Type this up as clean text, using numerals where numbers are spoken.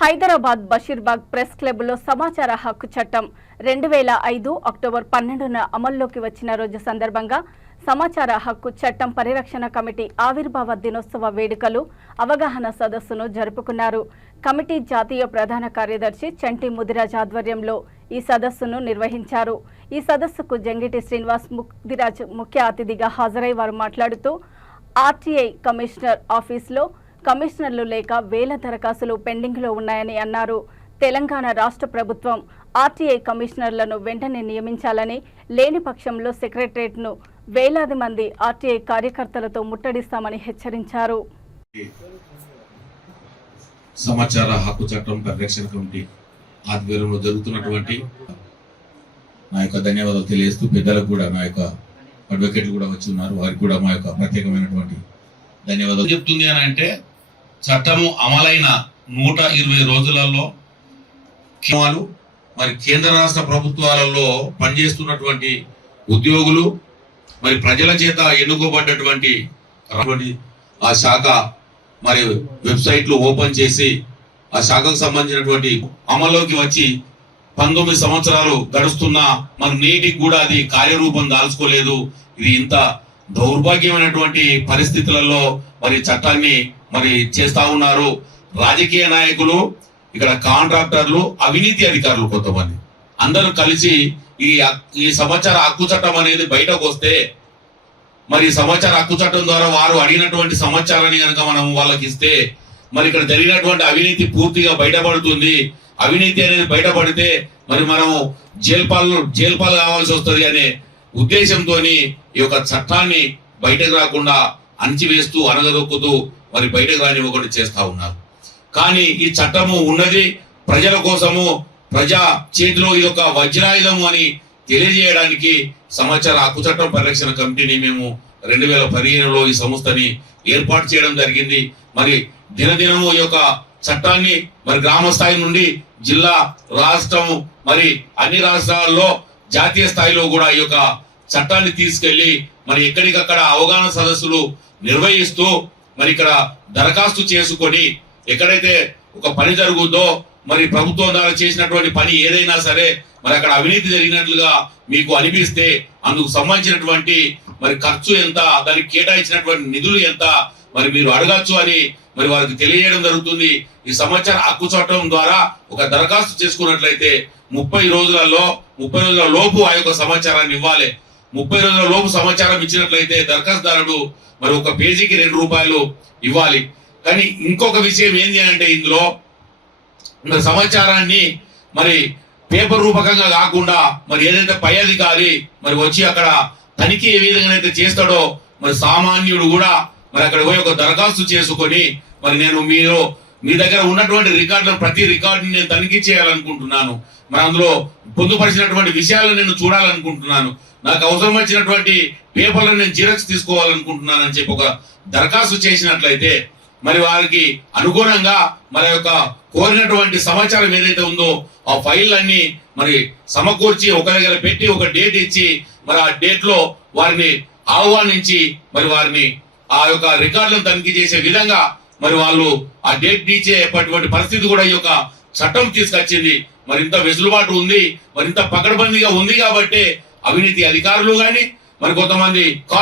Hyderabad Basheerbagh press క్లబ్లో సమాచార హక్కు చట్టం 2005 అక్టోబర్ 12న అమల్లోకి వచ్చిన రోజు సందర్భంగా సమాచార హక్కు చట్టం పరిరక్షణ కమిటీ ఆవిర్భావ దినోత్సవ వేడుకలు అవగాహన సదస్సును జరుపుకున్నారు. కమిటీ జాతీయ ప్రధాన కార్యదర్శి చంటి ముదిరాజ్ ఆధ్వర్యంలో ఈ సదస్సును నిర్వహించారు. ఈ సదస్సుకు జంగిటి శ్రీనివాస్ ముదిరాజ్ ముఖ్య అతిథిగా హాజరై వారు మాట్లాడుతూ ఆర్టీఐ కమిషనర్ ఆఫీసులో కమిషనర్లు లేక వేల దరఖాస్తులు పెండింగ్లో ఉన్నాయని అన్నారు. తెలంగాణ రాష్ట్ర ప్రభుత్వం ఆర్టీఐ కమిషనర్లను వెంటనే నియమించాలని, లేని పక్షంలో సెక్రటరియట్ను వేలాది మంది ఆర్టీఐ కార్యకర్తలతో ముట్టడిస్తామని హెచ్చరించారు. సమాచార హక్కు చట్టం పరిరక్షణ కమిటీ ఆధ్వర్యంలో జరుగుతున్నటువంటి నా యొక్క ధన్యవాదాలు తెలియజేస్తూ, పెద్దలకు కూడా నా యొక్క అడ్వకేట్లు కూడా వచ్చి ఉన్నారు, వారికి కూడా మా యొక్క ప్రత్యేకమైనటువంటి ధన్యవాదాలు. చెప్తుంది అని అంటే చట్టము అమలైన 120 రోజులలో మరి కేంద్ర రాష్ట్ర ప్రభుత్వాలలో పనిచేస్తున్నటువంటి ఉద్యోగులు మరి ప్రజల చేత ఎన్నుకోబడ్డటువంటి ఆ శాఖ మరి వెబ్సైట్లు ఓపెన్ చేసి ఆ శాఖకు సంబంధించినటువంటి అమల్లోకి వచ్చి 19 సంవత్సరాలు గడుస్తున్నా మరి నేటికి కూడా అది కార్యరూపం దాల్చుకోలేదు. ఇది ఇంత దౌర్భాగ్యమైనటువంటి పరిస్థితులలో మరి చట్టాన్ని మరి చేస్తా ఉన్నారు. రాజకీయ నాయకులు, ఇక్కడ కాంట్రాక్టర్లు, అవినీతి అధికారులు కొంతమంది అందరూ కలిసి ఈ సమాచార హక్కు చట్టం అనేది బయటకు వస్తే మరి సమాచార హక్కు చట్టం ద్వారా వారు అడిగినటువంటి సమాచారాన్ని కనుక మనం వాళ్ళకి ఇస్తే మరి ఇక్కడ జరిగినటువంటి అవినీతి పూర్తిగా బయటపడుతుంది. అవినీతి అనేది బయటపడితే మరి మనము జైలుపాలు కావాల్సి వస్తుంది అనే ఉద్దేశంతో ఈ యొక్క చట్టాన్ని బయటకు రాకుండా అణచివేస్తూ అనగదొక్కుతూ మరి బయటకు రానివ్వకుండా చేస్తా ఉన్నారు. కానీ ఈ చట్టము ఉన్నది ప్రజల కోసము, ప్రజా చేతిలో ఇది ఒక వజ్రాయుధము అని తెలియజేయడానికి సమాచార హక్కు చట్టం పరిరక్షణ కమిటీని మేము 2015లో ఈ సంస్థని ఏర్పాటు చేయడం జరిగింది. మరి దినదినము ఈ యొక్క చట్టాన్ని మరి గ్రామ స్థాయి నుండి జిల్లా, రాష్ట్రం, మరి అన్ని రాష్ట్రాల్లో జాతీయ స్థాయిలో కూడా ఈ యొక్క చట్టాన్ని తీసుకెళ్లి మరి ఎక్కడికక్కడ అవగాహన సదస్సులు నిర్వహిస్తూ మరి ఇక్కడ దరఖాస్తు చేసుకొని ఎక్కడైతే ఒక పని జరుగుతుందో మరి ప్రభుత్వం ద్వారా చేసినటువంటి పని ఏదైనా సరే మరి అక్కడ అవినీతి జరిగినట్లుగా మీకు అనిపిస్తే అందుకు సంబంధించినటువంటి మరి ఖర్చు ఎంత, దానికి కేటాయించినటువంటి నిధులు ఎంత మరి మీరు అడగచ్చు అని మరి వారికి తెలియజేయడం జరుగుతుంది. ఈ సమాచార హక్కు చట్టం ద్వారా ఒక దరఖాస్తు చేసుకున్నట్లయితే 30 రోజుల లోపు ఆ యొక్క సమాచారాన్ని ఇవ్వాలి. 30 రోజుల లోపు సమాచారం ఇచ్చినట్లయితే దరఖాస్తుదారుడు మరి ఒక పేజీకి 2 రూపాయలు ఇవ్వాలి. కానీ ఇంకొక విషయం ఏంటి అంటే ఇందులో సమాచారాన్ని మరి పేపర్ రూపకంగా కాకుండా మరి ఏదైతే పై అధికారి మరి వచ్చి అక్కడ తనిఖీ ఏ విధంగా అయితే చేస్తాడో మరి సామాన్యుడు కూడా మరి అక్కడ పోయి ఒక దరఖాస్తు చేసుకొని మరి నేను మీ దగ్గర ఉన్నటువంటి రికార్డులను ప్రతి రికార్డుని నేను తనిఖీ చేయాలనుకుంటున్నాను, మరి అందులో పొందుపరిచినటువంటి విషయాలను నేను చూడాలనుకుంటున్నాను, నాకు అవసరం వచ్చినటువంటి పేపర్లను నేను జిరాక్స్ తీసుకోవాలనుకుంటున్నాను అని చెప్పి ఒక దరఖాస్తు చేసినట్లయితే మరి వారికి అనుగుణంగా మరి యొక్క కోరినటువంటి సమాచారం ఏదైతే ఉందో ఆ ఫైల్ అన్ని మరి సమకూర్చి ఒక దగ్గర పెట్టి ఒక డేట్ ఇచ్చి మరి ఆ డేట్ లో వారిని ఆహ్వానించి మరి వారిని ఆ యొక్క రికార్డులను తనిఖీ చేసే విధంగా మరి వాళ్ళు ఆ డేట్ ఇచ్చేటువంటి పరిస్థితి కూడా ఈ యొక్క చట్టం తీసుకొచ్చింది. మరి ఇంత వెసులుబాటు ఉంది, మరి ఇంత పకడ్బందీగా ఉంది కాబట్టి అవినీతి అధికారులు గాని మరి కొంతమంది